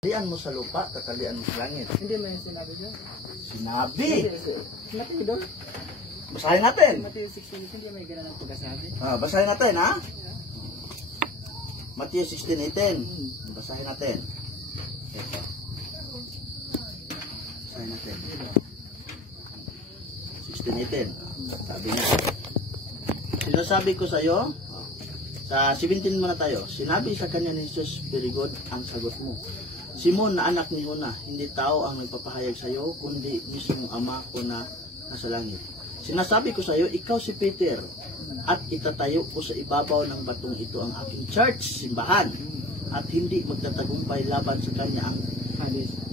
Talian mo sa lupa, tatalian mo sa langit. Hindi mo yung sinabi dyan. Sinabi! Mateo doon. Basahin natin. Mateo 16, hindi may ganun ang pagkasabi. Basahin natin, ha? Mateo 16:18. Basahin natin. Ito. Basahin natin. 16:18. Sabi niya. Sinasabi ko sa iyo, sa 17 muna tayo, sinabi sa kanya ni Jesus, very good ang sagot mo. Simon na anak ni Jona, hindi tao ang nagpapahayag sa iyo, kundi mismong ama ko na nasa langit. Sinasabi ko sa iyo, ikaw si Peter, at itatayo ko sa ibabaw ng batong ito ang aking church, simbahan, at hindi magtatagumpay laban sa kanya ang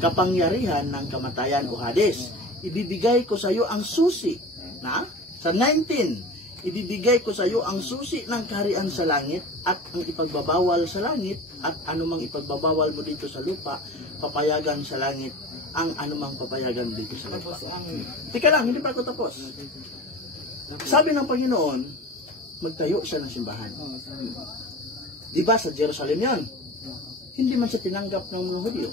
kapangyarihan ng kamatayan o Hades. Ibibigay ko sa iyo ang susi, na? Sa 19, ibibigay ko sa iyo ang susi ng kaharian sa langit at ang ipagbabawal sa langit at anumang ipagbabawal mo dito sa lupa, papayagan sa langit ang anumang papayagan dito sa lupa. Tika lang, hindi pa ako tapos. Sabi ng Panginoon, magtayo siya ng simbahan. Diba sa Jerusalem yan? Hindi man siya tinanggap ng mga Hudyo.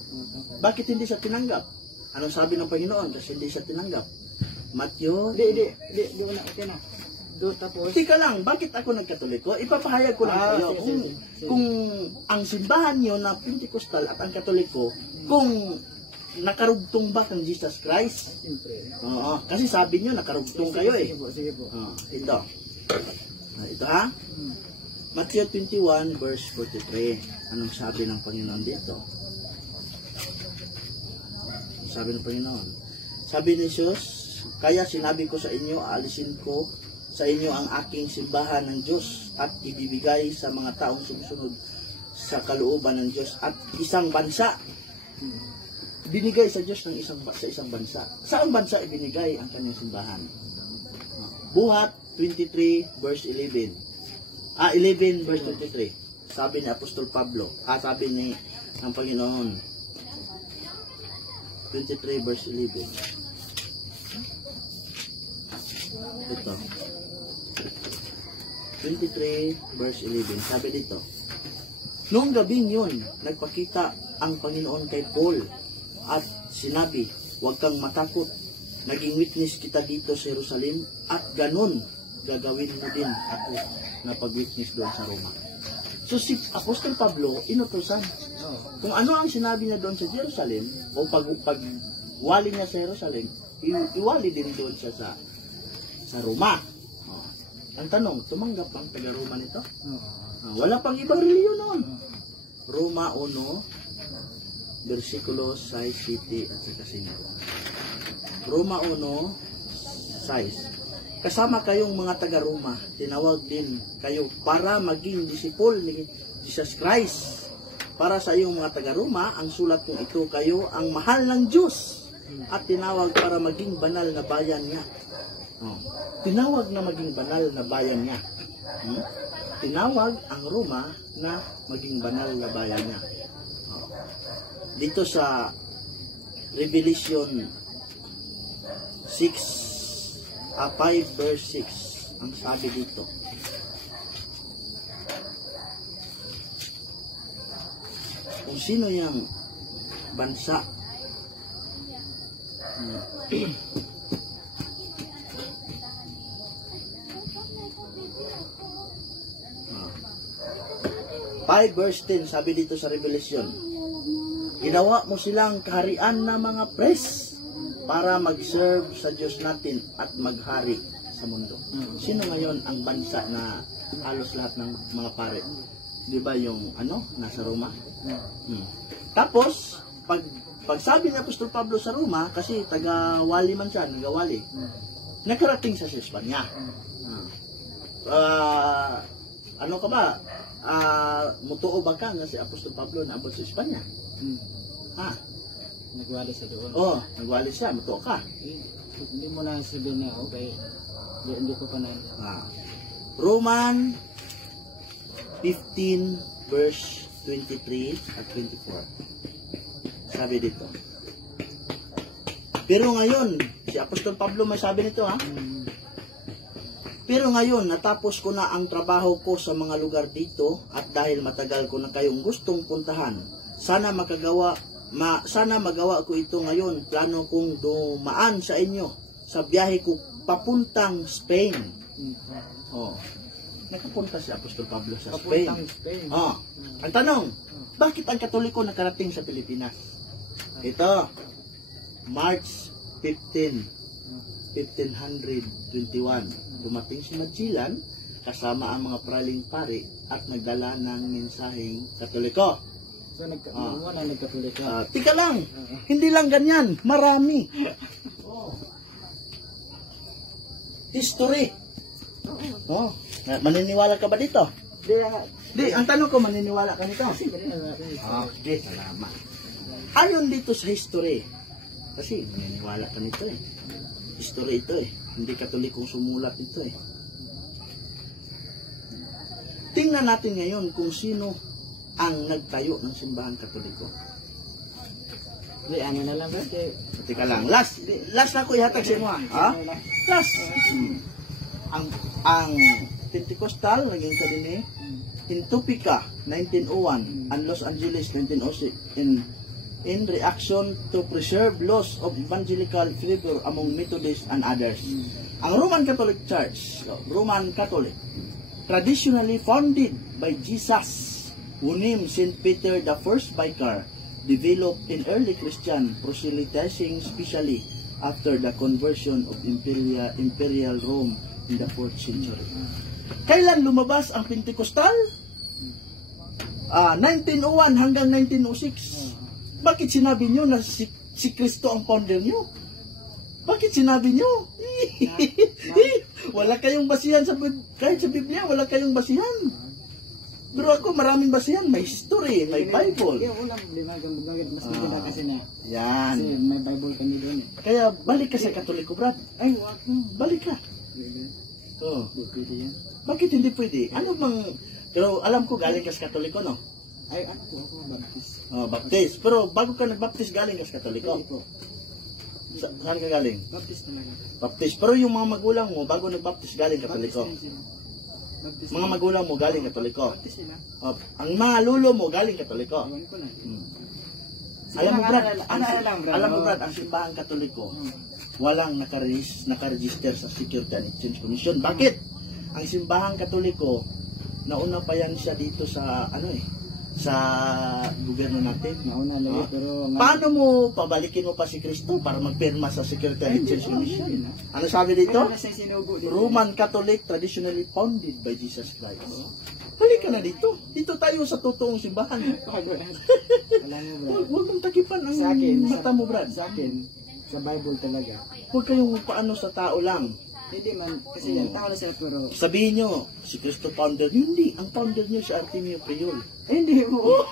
Bakit hindi siya tinanggap? Anong sabi ng Panginoon? Kasi hindi siya tinanggap. Matthew? Di una, okay na. Tapos, tika lang, bakit ako nagkatoliko? Ipapahayag ko lang kayo kung ang simbahan nyo na Pentecostal at ang Katoliko, kung nakarugtong ba kang Jesus Christ? siyempre. Oo, kasi sabi nyo nakarugtong kayo eh. Sige po. Ito. Ito ha? Matthew 21 verse 43. Anong sabi ng Panginoon dito? Sabi ng Panginoon. Sabi ni Jesus, kaya sinabi ko sa inyo, aalisin ko sa inyo ang aking simbahan ng Diyos at ibibigay sa mga taong sumusunod sa kalooban ng Diyos at isang bansa. Binigay sa Diyos ng isang bansa. Saan bansa ibinigay ang kanyang simbahan? Buhat 23 verse 11. 11 verse 23. Sabi ni Apostol Pablo, sabi ni ng Panginoon. 23 verse 11. Ito. 23 verse 11. Sabi dito, noong gabing yun, nagpakita ang Panginoon kay Paul at sinabi, huwag kang matakot. Naging witness kita dito sa Jerusalem at ganun gagawin mo din ako na pag-witness doon sa Roma. So si Apostol Pablo, inutusan. Kung ano ang sinabi niya doon sa Jerusalem o pag-wali niya sa Jerusalem, iwali din doon siya sa Roma. Ang tanong, tumanggap ang taga-Roma nito? Wala pang ibang reliyon noon. Roma 1, versikulo 6, 7 at 5. Roma 1, 6. Kasama kayong mga taga-Roma, tinawag din kayo para maging disipol ni Jesus Christ. Para sa iyong mga taga-Roma, ang sulat kong ito, kayo ang mahal ng Diyos at tinawag para maging banal na bayan niya. Tinawag na maging banal na bayan niya. Tinawag ang Roma na maging banal na bayan niya. Dito sa Revelation 5 verse 6, ang sabi dito. Kung sino yung bansa verse 10, sabi dito sa Revelation, ginawa mo silang kaharian na mga pres para mag-serve sa Diyos natin at maghari sa mundo. Sino ngayon ang bansa na halos lahat ng mga pare? Di ba yung nasa Roma? Tapos, pag sabi ni Apostol Pablo sa Roma, kasi taga-wali man siya, nagawali, nakarating sa Espanya. Ano ka ba? Mutuo ba ka nga si Apostol Pablo na abot sa Espanya? Nagwali sa doon. Nagwali siya, mutuo ka. Hindi mo na sabihin na, okay, hindi ko pa na. Roman 15 verse 23 at 24. Sabi dito. Pero ngayon, si Apostol Pablo may sabi nito Pero ngayon, natapos ko na ang trabaho ko sa mga lugar dito at dahil matagal ko na kayong gustong puntahan, sana sana magawa ko ito ngayon. Plano kong dumaan sa inyo sa biyahe ko papuntang Spain. Oh. Nakapunta si Apostol Pablo sa Spain. Papuntang Spain. Oh. Ang tanong, bakit ang Katoliko nakarating sa Pilipinas? Ito, March 15, 1521. Dumating si Magellan kasama ang mga praling pari at nagdala ng mensaheng Katoliko. So, muna nagkatulik ka. Tika lang, hindi lang ganyan, marami. Oh. History. Oh. Maniniwala ka ba dito? Di, ang tanong ko, maniniwala ka nito? Okay, salamat. Ayon dito sa history, kasi maniniwala ka nito eh. History ito eh. Hindi Katolikong sumulat ito eh. Tingnan natin ngayon kung sino ang nagtayo ng simbahan Katoliko. Ano na lang ba? Teka lang, last na ko ihatag sa inyo ha? Last. Ang Pentecostal, naging sa din eh, in Topeka, 1901, and Los Angeles, 1906, in reaction to preserve laws of evangelical favor among Methodists and others. Ang Roman Catholic Church, Roman Catholic, traditionally founded by Jesus, who named St. Peter the First Vicar, developed in early Christian proselytizing, especially after the conversion of Imperial Rome in the 4th century. Kailan lumabas ang Pentecostal? 1901 hanggang 1906. Bakit sinabi nyo na si Kristo ang founder nyo? Bakit sinabi nyo? Wala kayong basihan kahit sa Biblia, wala kayong basihan. Pero ako maraming basihan, may history, may Bible. Kaya wala problema, mas maganda kasi na. Yan. Kasi may Bible kami doon eh. Kaya balik ka sa Katoliko, Brad. Ay, wag. Balik ka. Oh. Pwede yan. Bakit hindi pwede? Ano bang... Pero alam ko galing ka sa Katoliko, no? Ay, ako baptist. Oh, baptist. Pero bago ka nagbaptist, galing ka sa Katoliko. Hindi po. Saan ka galing? Baptist talaga. Baptist. Pero yung mga magulang mo, bago nagbaptist, galing Katoliko. Baptist sila. Baptist Mga magulang mo, galing Katoliko. Baptist sila. Oh, ang mga lulo mo, galing Katoliko. Ewan ko na. Alam mo, Brad, Alam mo, Brad, ang simbahan Katoliko, walang nakaregister sa Security and Exchange Commission. Bakit? Ang simbahan Katoliko, nauna pa yan siya dito sa, sa gobyerno natin. Nauna lang pero... Paano mo pabalikin mo pa si Kristo para magpirma sa Security and Exchange Commission? Ano sabi dito? Roman Catholic traditionally founded by Jesus Christ. Halika na dito. Dito tayo sa totoong simbahan. Huwag mong takipan ang mata mo, Brad. Sa akin, sa Bible talaga. Huwag kayong paano sa tao lang. Hindi man, kasi yan, tao na sa'yo pero... Sabihin nyo, si Kristo founder nyo. Hindi, ang founder nyo si Artemio Priol. Hindi mo.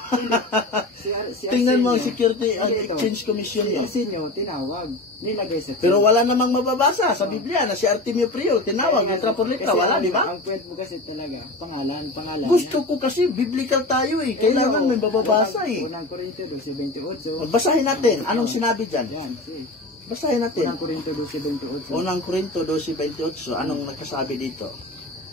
Tingnan mo ang Security and Exchange Commission nyo. Si Arsenio, tinawag. Nilagay sa... Pero wala namang mababasa sa Biblia na si Artemio Priol. Tinawag, letra por letra. Wala, di ba? Ang point mo kasi talaga, pangalan. Gusto ko kasi, biblical tayo eh. Kailangan may mababasa eh. Unang Korinto 12:28. Basahin natin. Anong sinabi dyan? Yan, Basahin natin. Unang Korinto 12:28. Unang Korinto 12:28. Anong nagkasabi dito?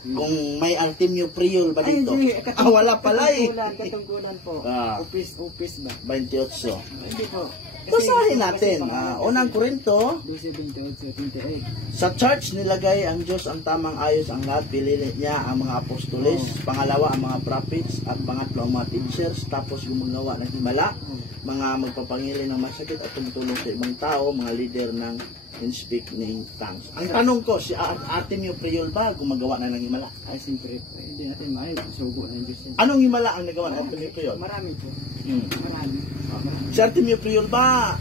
Kung may Artemio Priol ba dito? Wala pala eh. Katungkulan po. Upis ba? 28. Hindi po. Basahin natin. Unang Korinto 12:28. Sa church nilagay ang Diyos ang tamang ayos ang lahat. Pinili niya ang mga apostoles, pangalawa ang mga prophets, at pangatlo ang mga teachers, tapos gumagawa ng himala, mga magpapangili ng masakit at tumutulong sa ibang tao, mga leader ng speaking tongues. Ang tanong ko, si Artemio Priol ba gumagawa na ng himala? Ay, siyempre. Hindi natin sugo ng Diyos. Anong himala ang nagawa ng Artemio Priol? Marami po. Marami. Si Artemio Priol ba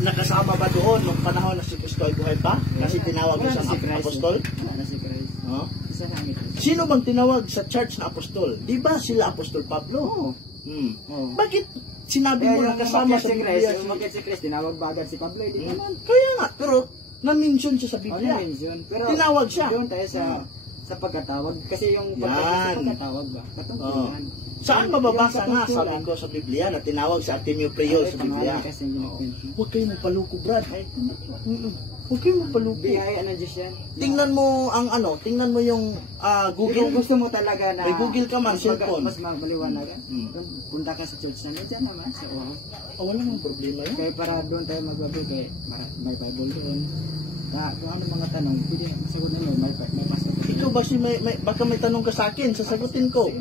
nakasama ba doon nung panahon na si Kristo ay buhay pa? Kasi tinawag niya siyang apostol? Wala si Christ. Isa lang ito. Sino bang tinawag sa church na apostol? Di ba sila Apostol Pablo? Bakit sinabi mo na kasama sa Biblia? Umakyat si Christ, tinawag ba agad si Pablo? Hindi naman. Kaya nga, pero na-mention siya sa Biblia. Pero tinawag siya. Doon tayo sa pagkatawag. Kasi yung pagkatawag ba? Patungkulan. Saan mababasa nga, sabi ko sa Biblia, na tinawag sa Artemio Priol sa Biblia. Kasi Huwag kayong magpaluko, Brad. Huwag kayong magpaluko. biyaya ng Diyos yan. Tingnan mo ang ano, tingnan mo yung Kung Google. gusto mo talaga na May Google ka man, mas cellphone. mas maliwanagan, punta ka sa church na dyan naman sa Oahu. Wala nang problema yan. Kaya para doon tayo magbabay, may Bible doon. Kung ano mga tanong, pwede sagot na may pastor. Ikaw ba baka may tanong ka sa akin, sasagutin ko.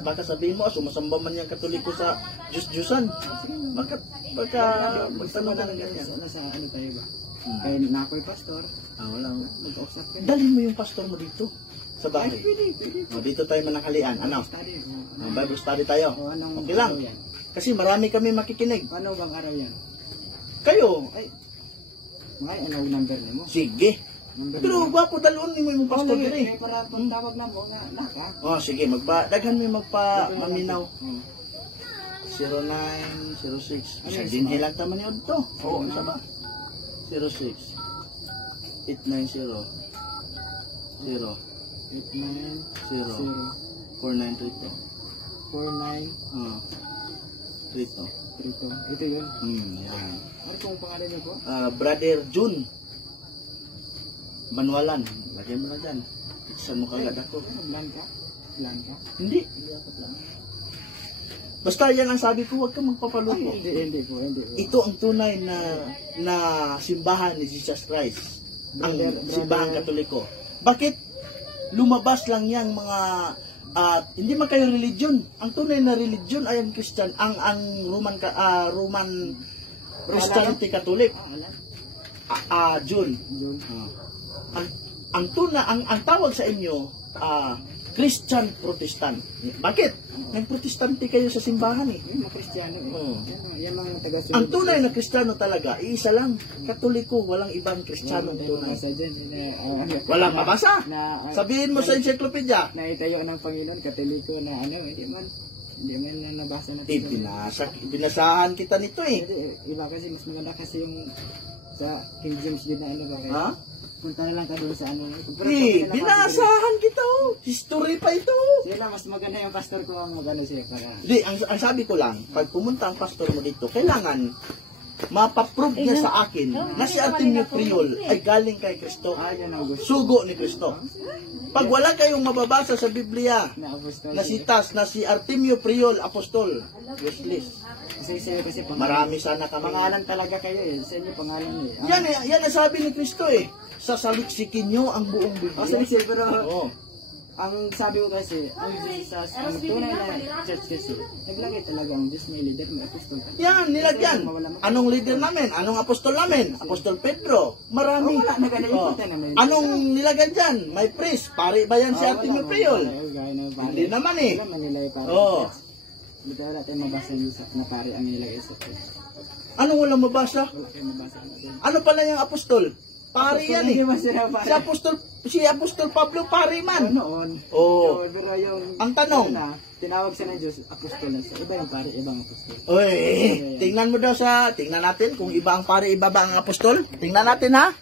Baka sabihin mo, sumasamba man yung Katoliko sa Diyos-Diyusan. Baka magtanong ka ng ganyan. Sa ano tayo ba? Kaya nakoy pastor, Wala. mag-usap ka. Dalhin mo yung pastor mo dito sa Ay, bahay. pwede. Dito tayo mananghalian. Ano? Study. Bible study tayo. O anong Okay lang. araw yan? Kasi marami kami makikinig. Paano bang araw yan? Kayo, ay, Mga ano number mo? sige. Number Pero mo? gwapo dalon ni mo yung pastor diri. Kaya para pag tawag na mo, naka. Sige, daghan mo yung maminaw. 0906. Sa dinhi lang taman yun to. Oo, ano ba? 06 890 0 89 0 4932. 49 Trito. 32. Ito yun. Yan. Ano pong pangalan niyo po? Brother June Manualan. Lagyan mo na dyan. Isa mo kagad ako. Blanca? Blanca? Hindi. Basta yan ang sabi ko, huwag kang magpapaluko. Hindi po. Ito ang tunay na simbahan ni Jesus Christ. Ang simbahan Katoliko. Bakit lumabas lang yang mga hindi man kayo religion. Ang tunay na religion ay ang Christian, ang Roman Christianity Catholic. June. Ang tawag sa inyo Christian Protestant. Bakit? Nag-protestante kayo sa simbahan eh. Yung mga Kristiyano yan mga taga-sunod. Ang tunay na Kristiyano talaga, iisa lang. Katoliko, walang ibang Kristiyano tunay. Walang mabasa. Sabihin mo sa encyclopedia. Na itayo ng Panginoon, Katoliko na ano, hindi man na nabasa natin. Binasahan kita nito eh. Iba kasi, mas maganda kasi yung sa King James din na ano ba kayo? Ha? Punta na lang ka doon sa ano. Binasahan kita oh. History pa ito. Sila, mas maganda yung pastor ko ang magano siya para. Hindi, ang sabi ko lang, pag pumunta ang pastor mo dito, kailangan mapaprove niya sa akin na si Artemio Priol ay galing kay Kristo. Yan ang gusto. Sugo ni Kristo. Pag wala kayong mababasa sa Biblia na si Artemio Priol, apostol, useless. Kasi Marami sana kami. pangalan talaga kayo eh. Sa inyo pangalan niyo. Yan ang sabi ni Kristo eh. Sasaliksikin nyo ang buong Biblia. Pero Oo. ang sabi ko kasi, ang Jesus, ang tunay na church kasi, naglagay talaga ang Diyos, may leader, may apostol. Yan, nilagyan. Anong leader namin? Anong apostol namin? Apostol Pedro. Marami. Wala na ganun yung punta naman. Anong nilagyan dyan? May priest. Pari ba yan si Artemio Priol? Hindi naman eh. Wala man nila yung pari. Oo. Hindi ka wala tayong mabasa yung na pari ang nilagay sa church. Anong walang mabasa? Wala tayong mabasa natin. Ano pala yung apostol? Pari yan eh. Hindi man sila pari. Si apostol Pablo pari man. Noon. Oo. Pero yung Ang tanong. Tinawag siya ng Diyos, apostol na siya. Iba yung pari, ibang apostol. Tingnan natin kung iba ang pari, iba ba ang apostol. Tingnan natin ha.